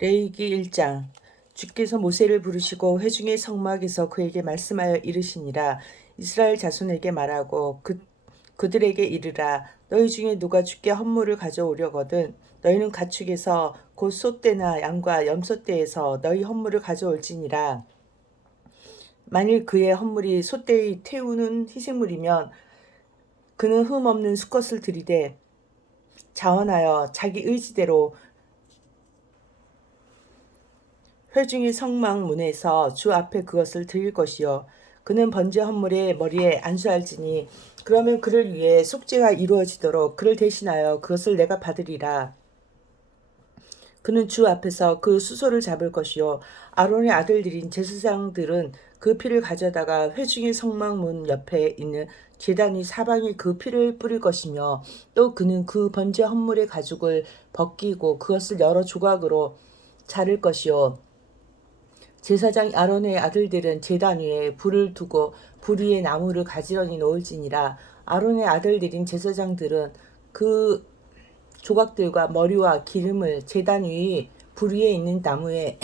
레위기 1장. 주께서 모세를 부르시고 회중의 성막에서 그에게 말씀하여 이르시니라. 이스라엘 자손에게 말하고 그들에게 이르라. 너희 중에 누가 주께 헌물을 가져오려거든 너희는 가축에서 곧 소떼나 양과 염소떼에서 너희 헌물을 가져올지니라. 만일 그의 헌물이 소떼의 태우는 희생물이면 그는 흠 없는 수컷을 들이되 자원하여 자기 의지대로 회중의 성막 문에서 주 앞에 그것을 드릴 것이요 그는 번제 헌물의 머리에 안수할지니 그러면 그를 위해 속죄가 이루어지도록 그를 대신하여 그것을 내가 받으리라. 그는 주 앞에서 그 수소를 잡을 것이요 아론의 아들들인 제사장들은 그 피를 가져다가 회중의 성막 문 옆에 있는 제단 위 사방에 그 피를 뿌릴 것이며 또 그는 그 번제 헌물의 가죽을 벗기고 그것을 여러 조각으로 자를 것이요 제사장 아론의 아들들은 제단 위에 불을 두고 불 위에 나무를 가지런히 놓을지니라. 아론의 아들들인 제사장들은 그 조각들과 머리와 기름을 제단 위 불 위에 있는 나무에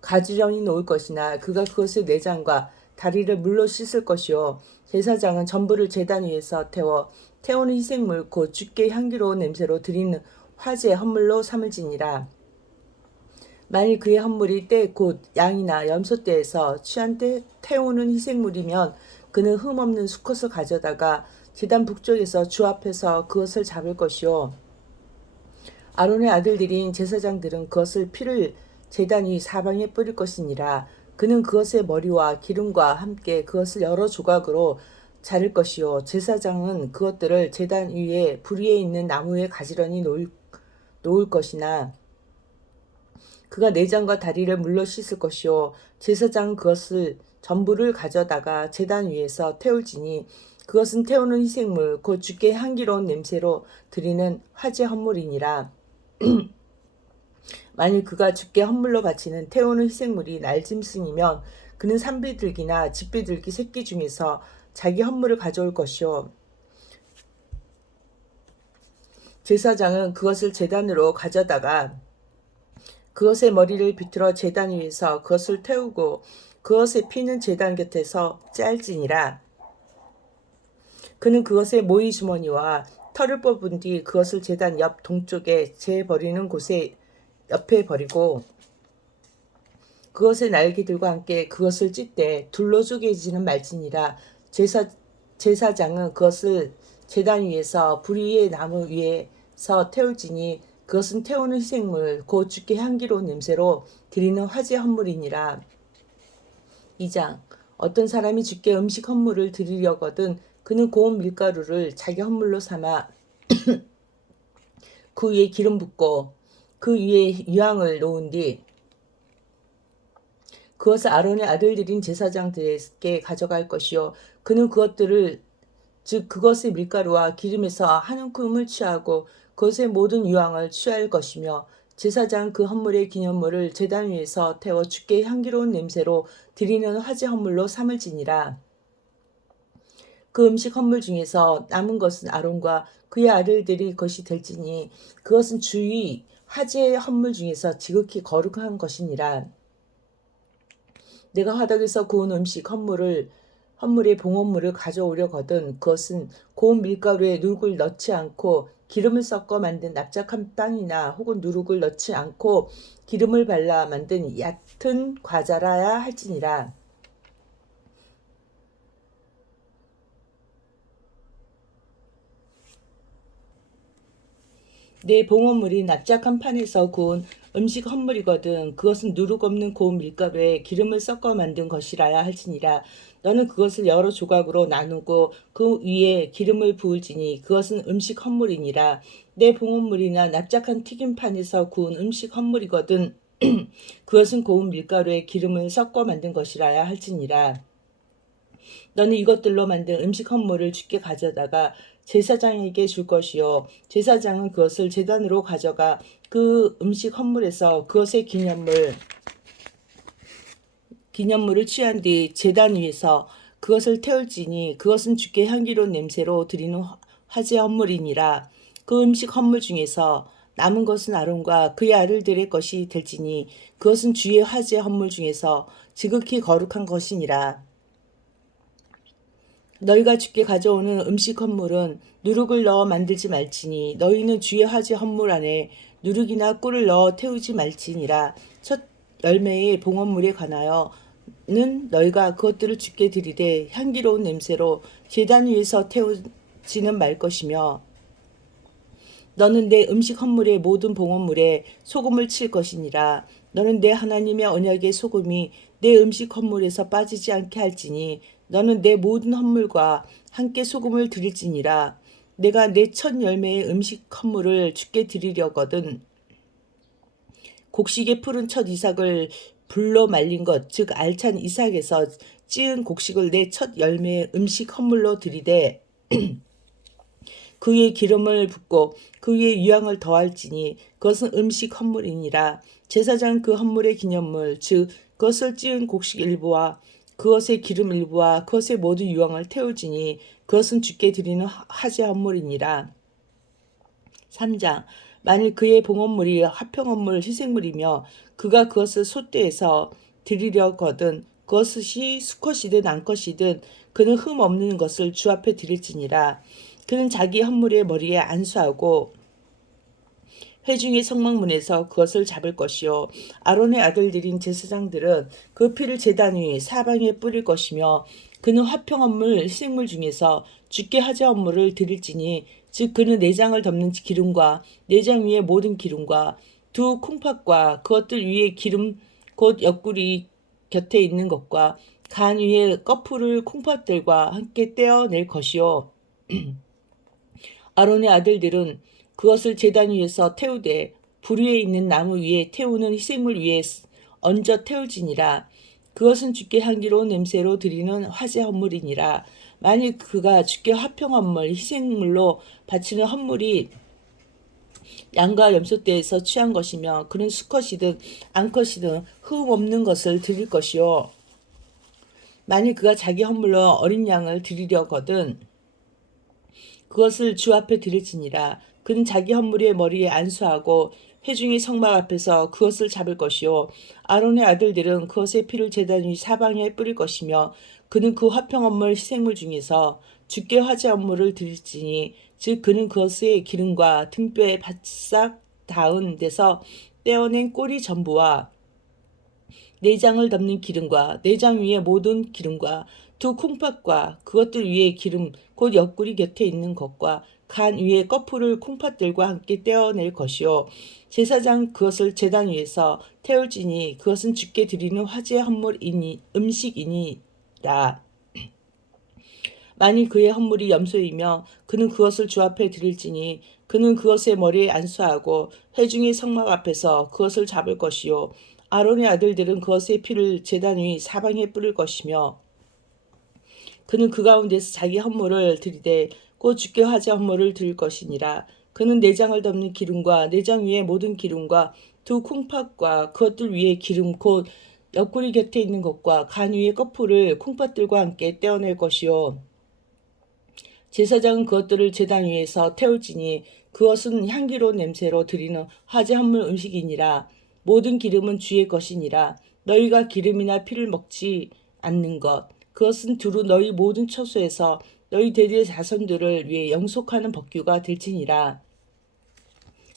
가지런히 놓을 것이나 그가 그것의 내장과 다리를 물로 씻을 것이요 제사장은 전부를 제단 위에서 태우는 희생물 곧 주께 향기로운 냄새로 드리는 화제 헌물로 삼을지니라. 만일 그의 헌물이 때 곧 양이나 염소떼에서 취한 때 태우는 희생물이면 그는 흠없는 수컷을 가져다가 제단 북쪽에서 주 앞에서 그것을 잡을 것이요 아론의 아들들인 제사장들은 그것을 피를 제단 위 사방에 뿌릴 것이니라. 그는 그것의 머리와 기름과 함께 그것을 여러 조각으로 자를 것이요 제사장은 그것들을 제단 위에 불 위에 있는 나무에 가지런히 놓을 것이나 그가 내장과 다리를 물로 씻을 것이요 제사장은 그것을 전부를 가져다가 제단 위에서 태울지니 그것은 태우는 희생물 곧 주께 향기로운 냄새로 드리는 화제 헌물이니라. 만일 그가 주께 헌물로 바치는 태우는 희생물이 날짐승이면 그는 산비둘기나 집비둘기 새끼 중에서 자기 헌물을 가져올 것이요 제사장은 그것을 제단으로 가져다가 그것의 머리를 비틀어 제단 위에서 그것을 태우고 그것의 피는 제단 곁에서 짤지니라. 그는 그것의 모이 주머니와 털을 뽑은 뒤 그것을 제단 옆 동쪽에 재 버리는 곳에 옆에 버리고 그것의 날개들과 함께 그것을 찢되 둘로 쪼개지는 말지니라. 제사장은 그것을 제단 위에서 불 위의 나무 위에서 태울지니 그것은 태우는 희생물 곧 주께 향기로운 냄새로 드리는 화제 헌물이니라. 2장. 어떤 사람이 주께 음식 헌물을 드리려거든 그는 고운 밀가루를 자기 헌물로 삼아 그 위에 기름 붓고 그 위에 유향을 놓은 뒤 그것을 아론의 아들들인 제사장들에게 가져갈 것이요 그는 그것들을 즉 그것의 밀가루와 기름에서 한 움큼을 취하고 그것의 모든 유황을 취할 것이며 제사장 그 헌물의 기념물을 제단 위에서 태워 주께 향기로운 냄새로 드리는 화제 헌물로 삼을지니라. 그 음식 헌물 중에서 남은 것은 아론과 그의 아들들이 것이 될지니 그것은 주의 화제 헌물 중에서 지극히 거룩한 것이니라. 내가 화덕에서 구운 음식 헌물의 봉헌물을 가져오려거든 그것은 고운 밀가루에 누룩을 넣지 않고 기름을 섞어 만든 납작한 빵이나 혹은 누룩을 넣지 않고 기름을 발라 만든 얕은 과자라야 할지니라. 내 봉헌물이 납작한 판에서 구운 음식 헌물이거든 그것은 누룩 없는 고운 밀가루에 기름을 섞어 만든 것이라야 할지니라. 너는 그것을 여러 조각으로 나누고 그 위에 기름을 부을지니 그것은 음식 헌물이니라. 내 봉헌물이나 납작한 튀김판에서 구운 음식 헌물이거든 그것은 고운 밀가루에 기름을 섞어 만든 것이라야 할지니라. 너는 이것들로 만든 음식 헌물을 주께 가져다가 제사장에게 줄 것이요 제사장은 그것을 제단으로 가져가 그 음식 헌물에서 그것의 기념물을 취한 뒤 제단 위에서 그것을 태울지니 그것은 주께 향기로운 냄새로 드리는 화제 헌물이니라. 그 음식 헌물 중에서 남은 것은 아론과 그의 아들들의 것이 될지니 그것은 주의 화제 헌물 중에서 지극히 거룩한 것이니라. 너희가 주께 가져오는 음식 헌물은 누룩을 넣어 만들지 말지니 너희는 주의 화제 헌물 안에 누룩이나 꿀을 넣어 태우지 말지니라. 첫 열매의 봉헌물에 관하여는 너희가 그것들을 주께 드리되 향기로운 냄새로 제단 위에서 태우지는 말 것이며 너는 내 음식 헌물의 모든 봉헌물에 소금을 칠 것이니라. 너는 내 하나님의 언약의 소금이 내 음식 헌물에서 빠지지 않게 할지니 너는 내 모든 헌물과 함께 소금을 드릴지니라. 내가 내 첫 열매의 음식 헌물을 주께 드리려거든 곡식의 푸른 첫 이삭을 불로 말린 것 즉 알찬 이삭에서 찌은 곡식을 내 첫 열매의 음식 헌물로 드리되 그 위에 기름을 붓고 그 위에 유향을 더할지니 그것은 음식 헌물이니라. 제사장 그 헌물의 기념물 즉 그것을 찌은 곡식 일부와 그것의 기름 일부와 그것의 모든 유황을 태울지니 그것은 주께 드리는 화제 헌물이니라. 3장 만일 그의 봉헌물이 화평헌물 희생물이며 그가 그것을 솥대에서 드리려거든 그것이 수컷이든 암컷이든 그는 흠 없는 것을 주 앞에 드릴지니라. 그는 자기 헌물의 머리에 안수하고 회중의 성막문에서 그것을 잡을 것이요 아론의 아들들인 제사장들은 그 피를 제단 위 사방에 뿌릴 것이며 그는 화평헌물 희생물 중에서 주께 화제 헌물을 드릴지니 즉 그는 내장을 덮는 기름과 내장 위의 모든 기름과 두 콩팥과 그것들 위에 기름 곧 옆구리 곁에 있는 것과 간 위에 꺼풀을 콩팥들과 함께 떼어낼 것이요 아론의 아들들은 그것을 제단 위에서 태우되 불 위에 있는 나무 위에 태우는 희생물 위에 얹어 태울지니라. 그것은 주께 향기로운 냄새로 드리는 화제 헌물이니라. 만일 그가 주께 화평 헌물 희생물로 바치는 헌물이 양과 염소떼에서 취한 것이며 그는 수컷이든 암컷이든 흠 없는 것을 드릴 것이요 만일 그가 자기 헌물로 어린 양을 드리려거든 그것을 주 앞에 드릴지니라. 그는 자기 헌물의 머리에 안수하고 회중의 성막 앞에서 그것을 잡을 것이요 아론의 아들들은 그것의 피를 제단 위 사방에 뿌릴 것이며 그는 그 화평 헌물 희생물 중에서 주께 화제 헌물을 드릴지니 즉 그는 그것의 기름과 등뼈에 바싹 닿은 데서 떼어낸 꼬리 전부와 내장을 덮는 기름과 내장 위의 모든 기름과 두 콩팥과 그것들 위에 기름 곧 옆구리 곁에 있는 것과 간 위에 꺼풀을 콩팥들과 함께 떼어낼 것이요 제사장 그것을 제단 위에서 태울지니 그것은 주께 드리는 화제 헌물이니 음식이니라. 만일 그의 헌물이 염소이며 그는 그것을 주 앞에 드릴지니 그는 그것의 머리에 안수하고 회중의 성막 앞에서 그것을 잡을 것이요 아론의 아들들은 그것의 피를 제단 위 사방에 뿌릴 것이며 그는 그 가운데서 자기 헌물을 드리되 곧 주께 화제 헌물을 드릴 것이니라. 그는 내장을 덮는 기름과 내장 위에 모든 기름과 두 콩팥과 그것들 위에 기름 곧 옆구리 곁에 있는 것과 간 위에 꺼풀을 콩팥들과 함께 떼어낼 것이요 제사장은 그것들을 제단 위에서 태울지니 그것은 향기로운 냄새로 드리는 화제 헌물 음식이니라. 모든 기름은 주의 것이니라. 너희가 기름이나 피를 먹지 않는 것 그것은 두루 너희 모든 처소에서 너희 대대의 자손들을 위해 영속하는 법규가 될지니라.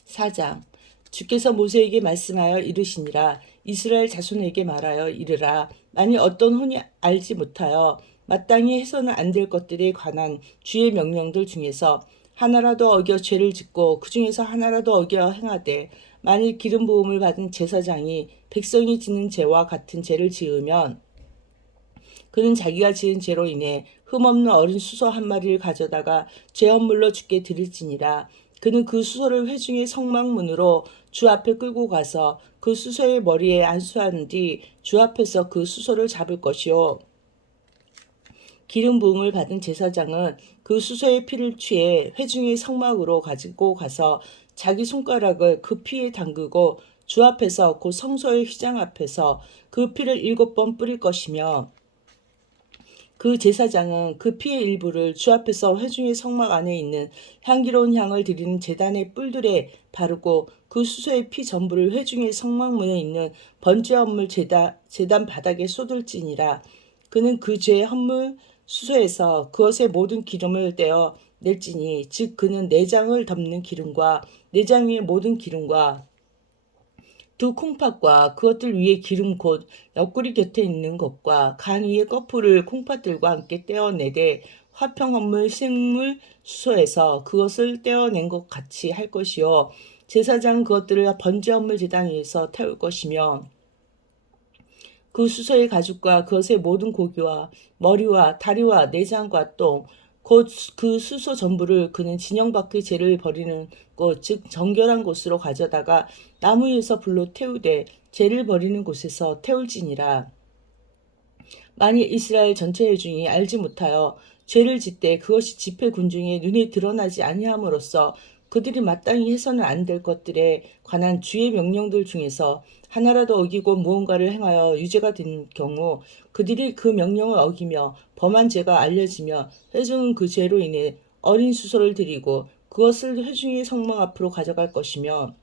4장 주께서 모세에게 말씀하여 이르시니라. 이스라엘 자손에게 말하여 이르라. 만일 어떤 혼이 알지 못하여 마땅히 해서는 안 될 것들에 관한 주의 명령들 중에서 하나라도 어겨 죄를 짓고 그 중에서 하나라도 어겨 행하되 만일 기름 부음을 받은 제사장이 백성이 짓는 죄와 같은 죄를 지으면 그는 자기가 지은 죄로 인해 흠없는 어린 수소 한 마리를 가져다가 죄헌물로 주께 드릴지니라. 그는 그 수소를 회중의 성막문으로 주 앞에 끌고 가서 그 수소의 머리에 안수한 뒤 주 앞에서 그 수소를 잡을 것이요 기름 부음을 받은 제사장은 그 수소의 피를 취해 회중의 성막으로 가지고 가서 자기 손가락을 그 피에 담그고 주 앞에서 곧 성소의 휘장 앞에서 그 피를 7번 뿌릴 것이며 그 제사장은 그 피의 일부를 주 앞에서 회중의 성막 안에 있는 향기로운 향을 드리는 제단의 뿔들에 바르고 그 수소의 피 전부를 회중의 성막문에 있는 번제 헌물 제단 바닥에 쏟을지니라. 그는 그 죄의 헌물 수소에서 그것의 모든 기름을 떼어 낼지니 즉 그는 내장을 덮는 기름과 내장 위의 모든 기름과 두 콩팥과 그것들 위에 기름 곧 옆구리 곁에 있는 것과 간 위의 꺼풀을 콩팥들과 함께 떼어내되 화평 헌물 생물 수소에서 그것을 떼어낸 것 같이 할 것이요 제사장 그것들을 번제 헌물 제단 위에서 태울 것이며 그 수소의 가죽과 그것의 모든 고기와 머리와 다리와 내장과 똥 곧 그 수소 전부를 그는 진영 밖의 죄를 버리는 곳 즉 정결한 곳으로 가져다가 나무 위에서 불로 태우되 죄를 버리는 곳에서 태울지니라. 만일 이스라엘 전체 회중이 알지 못하여 죄를 짓되 그것이 집회 군중의 눈에 드러나지 아니함으로써 그들이 마땅히 해서는 안 될 것들에 관한 주의 명령들 중에서 하나라도 어기고 무언가를 행하여 유죄가 된 경우 그들이 그 명령을 어기며 범한 죄가 알려지며 회중은 그 죄로 인해 어린 수소를 드리고 그것을 회중의 성막 앞으로 가져갈 것이며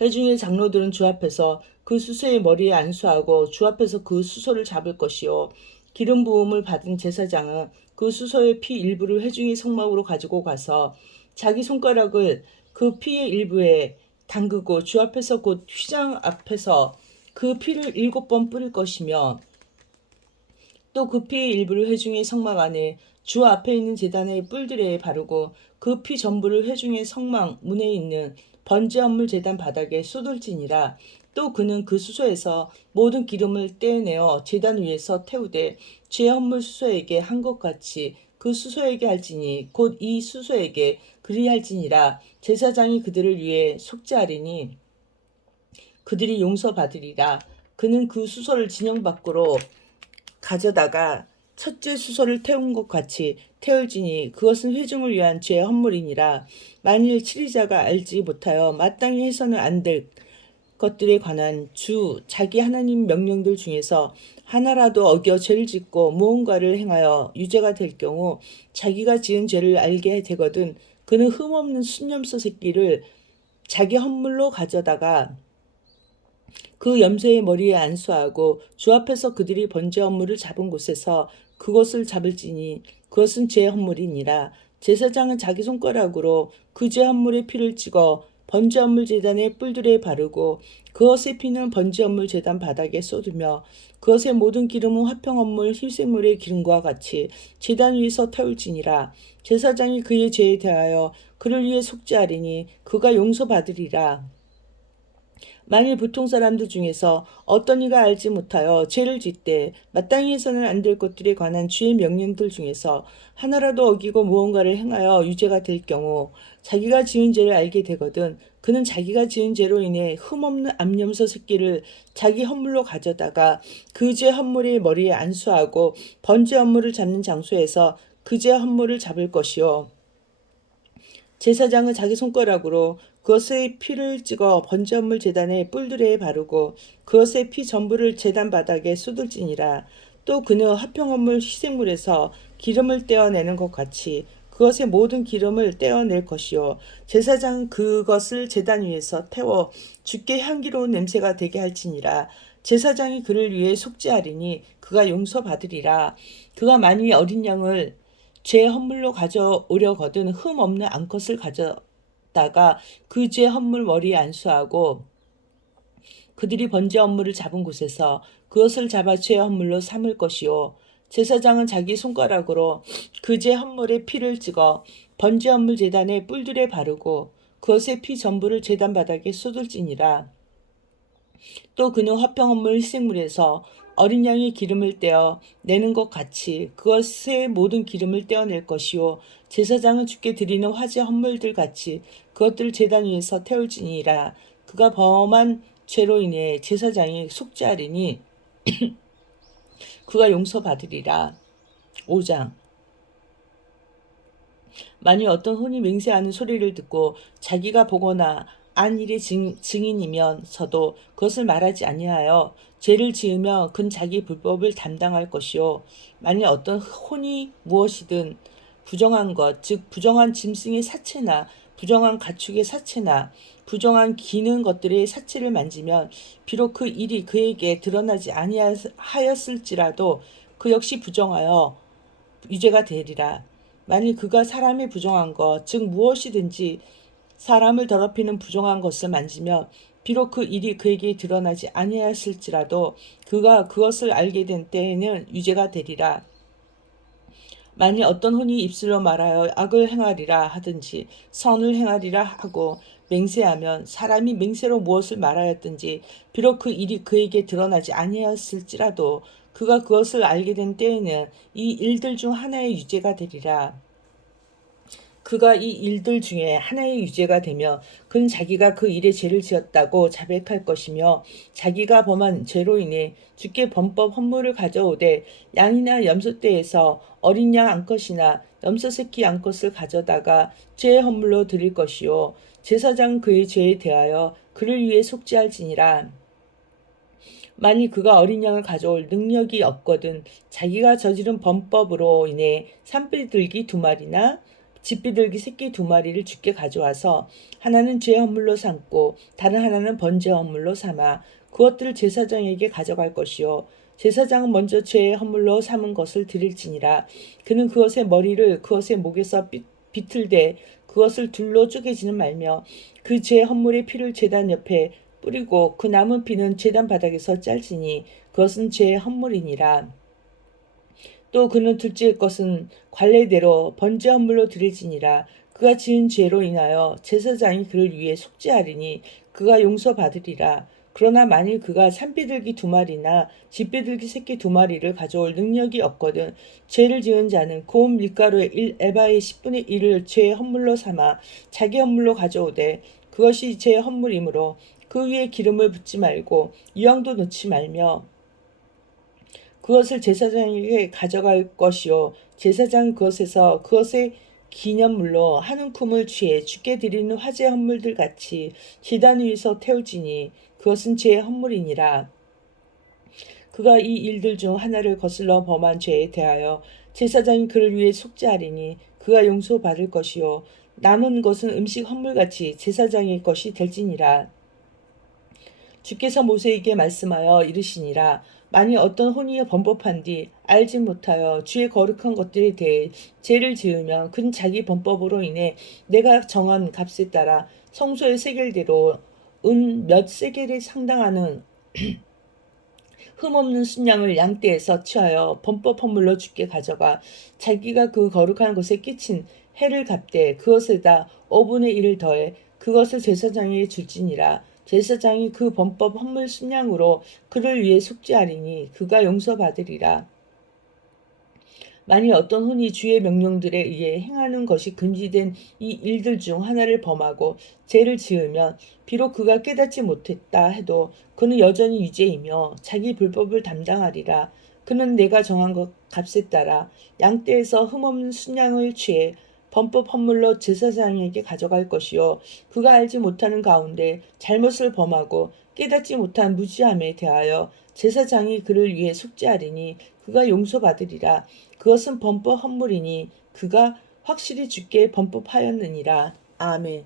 회중의 장로들은 주 앞에서 그 수소의 머리에 안수하고 주 앞에서 그 수소를 잡을 것이요 기름 부음을 받은 제사장은 그 수소의 피 일부를 회중의 성막으로 가지고 가서 자기 손가락을 그 피의 일부에 담그고 주 앞에서 곧 휘장 앞에서 그 피를 7번 뿌릴 것이며 또 그 피의 일부를 회중의 성막 안에 주 앞에 있는 제단의 뿔들에 바르고 그 피 전부를 회중의 성막 문에 있는 번제 헌물 제단 바닥에 쏟을지니라. 또 그는 그 수소에서 모든 기름을 떼내어 제단 위에서 태우되 죄 헌물 수소에게 한 것 같이 그 수소에게 할지니 곧 이 수소에게 그리할지니라. 제사장이 그들을 위해 속죄하리니 그들이 용서받으리라. 그는 그 수소를 진영 밖으로 가져다가 첫째 수소를 태운 것 같이 태울지니 그것은 회중을 위한 죄 헌물이니라. 만일 치리자가 알지 못하여 마땅히 해서는 안 될 것들에 관한 주 자기 하나님 명령들 중에서 하나라도 어겨 죄를 짓고 무언가를 행하여 유죄가 될 경우 자기가 지은 죄를 알게 되거든 그는 흠없는 순염소 새끼를 자기 헌물로 가져다가 그 염소의 머리에 안수하고 주 앞에서 그들이 번제 헌물을 잡은 곳에서 그것을 잡을지니 그것은 제 헌물이니라. 제사장은 자기 손가락으로 그 제 헌물의 피를 찍어 번제 헌물 제단의 뿔들에 바르고 그것의 피는 번제 헌물 제단 바닥에 쏟으며 그것의 모든 기름은 화평 헌물 희생물의 기름과 같이 제단 위에서 태울지니라. 제사장이 그의 죄에 대하여 그를 위해 속죄하리니 그가 용서받으리라. 만일 보통 사람들 중에서 어떤 이가 알지 못하여 죄를 짓되 마땅히 해서는 안 될 것들에 관한 주의 명령들 중에서 하나라도 어기고 무언가를 행하여 유죄가 될 경우 자기가 지은 죄를 알게 되거든 그는 자기가 지은 죄로 인해 흠없는 암염소 새끼를 자기 헌물로 가져다가 그 죄 헌물의 머리에 안수하고 번제 헌물을 잡는 장소에서 그 죄 헌물을 잡을 것이요 제사장은 자기 손가락으로 그것의 피를 찍어 번제물 제단의 뿔들에 바르고 그것의 피 전부를 제단 바닥에 쏟을지니라. 또 그는 화평헌물 희생물에서 기름을 떼어내는 것 같이 그것의 모든 기름을 떼어낼 것이요 제사장은 그것을 제단 위에서 태워 주께 향기로운 냄새가 되게 할지니라. 제사장이 그를 위해 속죄하리니 그가 용서받으리라. 그가 만일 어린 양을 죄 헌물로 가져오려거든 흠 없는 암컷을 가져다가 그 죄 헌물 머리에 안수하고 그들이 번제 헌물을 잡은 곳에서 그것을 잡아 죄 헌물로 삼을 것이요 제사장은 자기 손가락으로 그 죄 헌물의 피를 찍어 번제 헌물 제단의 뿔들에 바르고 그것의 피 전부를 제단 바닥에 쏟을지니라. 또 그는 화평 헌물 희생물에서 어린 양의 기름을 떼어 내는 것 같이 그것의 모든 기름을 떼어낼 것이요 제사장은 주께 드리는 화제 헌물들 같이 그것들을 제단 위에서 태울지니라. 그가 범한 죄로 인해 제사장이 속죄하리니 그가 용서받으리라. 5장 만일 어떤 혼이 맹세하는 소리를 듣고 자기가 보거나 안 일의 증인이면서도 그것을 말하지 아니하여 죄를 지으며 그는 자기 불법을 담당할 것이요. 만일 어떤 혼이 무엇이든 부정한 것, 즉 부정한 짐승의 사체나 부정한 가축의 사체나 부정한 기는 것들의 사체를 만지면 비록 그 일이 그에게 드러나지 아니하였을지라도 그 역시 부정하여 유죄가 되리라. 만일 그가 사람의 부정한 것, 즉 무엇이든지 사람을 더럽히는 부정한 것을 만지며 비록 그 일이 그에게 드러나지 아니하였을지라도 그가 그것을 알게 된 때에는 유죄가 되리라. 만일 어떤 혼이 입술로 말하여 악을 행하리라 하든지 선을 행하리라 하고 맹세하면 사람이 맹세로 무엇을 말하였든지 비록 그 일이 그에게 드러나지 아니하였을지라도 그가 그것을 알게 된 때에는 이 일들 중 하나의 유죄가 되리라. 그가 이 일들 중에 하나의 유죄가 되며 그는 자기가 그 일에 죄를 지었다고 자백할 것이며 자기가 범한 죄로 인해 주께 범법 헌물을 가져오되 양이나 염소떼에서 어린 양 암컷이나 염소 새끼 암컷을 가져다가 죄의 헌물로 드릴 것이요 제사장은 그의 죄에 대하여 그를 위해 속죄할지니라. 만일 그가 어린 양을 가져올 능력이 없거든 자기가 저지른 범법으로 인해 산비둘기 2마리나 집비둘기 새끼 2마리를 주께 가져와서 하나는 죄 헌물로 삼고 다른 하나는 번제 헌물로 삼아 그것들을 제사장에게 가져갈 것이요 제사장은 먼저 죄의 헌물로 삼은 것을 드릴지니라. 그는 그것의 머리를 그것의 목에서 비틀되 그것을 둘로 쪼개지는 말며 그 죄 헌물의 피를 제단 옆에 뿌리고 그 남은 피는 제단 바닥에서 짤지니 그것은 죄의 헌물이니라. 또 그는 둘째 것은 관례대로 번제 헌물로 드릴지니라. 그가 지은 죄로 인하여 제사장이 그를 위해 속죄하리니 그가 용서받으리라. 그러나 만일 그가 산비둘기 2마리나 집비둘기 새끼 2마리를 가져올 능력이 없거든 죄를 지은 자는 고운 밀가루의 1에바의 10분의 1을 죄의 헌물로 삼아 자기 헌물로 가져오되 그것이 죄의 헌물이므로 그 위에 기름을 붓지 말고 유황도 넣지 말며 그것을 제사장에게 가져갈 것이요 제사장은 그것에서 그것의 기념물로 한 움큼을 취해 주께 드리는 화제 헌물들 같이 제단 위에서 태울지니 그것은 죄의 헌물이니라. 그가 이 일들 중 하나를 거슬러 범한 죄에 대하여 제사장이 그를 위해 속죄하리니 그가 용서받을 것이요 남은 것은 음식 헌물같이 제사장의 것이 될지니라. 주께서 모세에게 말씀하여 이르시니라. 만일 어떤 혼이 범법한 뒤 알지 못하여 주의 거룩한 것들에 대해 죄를 지으면 그는 자기 범법으로 인해 내가 정한 값에 따라 성소의 세겔대로 은 몇 세겔에 상당하는 흠없는 순양을 양떼에서 취하여 범법 헌물로 주께 가져가 자기가 그 거룩한 것에 끼친 해를 갚되 그것에다 5분의 1을 더해 그것을 제사장에게 줄지니라. 제사장이 그 범법 헌물 순양으로 그를 위해 속죄하리니 그가 용서받으리라. 만일 어떤 혼이 주의 명령들에 의해 행하는 것이 금지된 이 일들 중 하나를 범하고 죄를 지으면 비록 그가 깨닫지 못했다 해도 그는 여전히 유죄이며 자기 불법을 담당하리라. 그는 내가 정한 것 값에 따라 양떼에서 흠없는 순양을 취해 범법 헌물로 제사장에게 가져갈 것이요 그가 알지 못하는 가운데 잘못을 범하고 깨닫지 못한 무지함에 대하여 제사장이 그를 위해 속죄하리니 그가 용서받으리라. 그것은 범법 헌물이니 그가 확실히 주께 범법하였느니라. 아멘.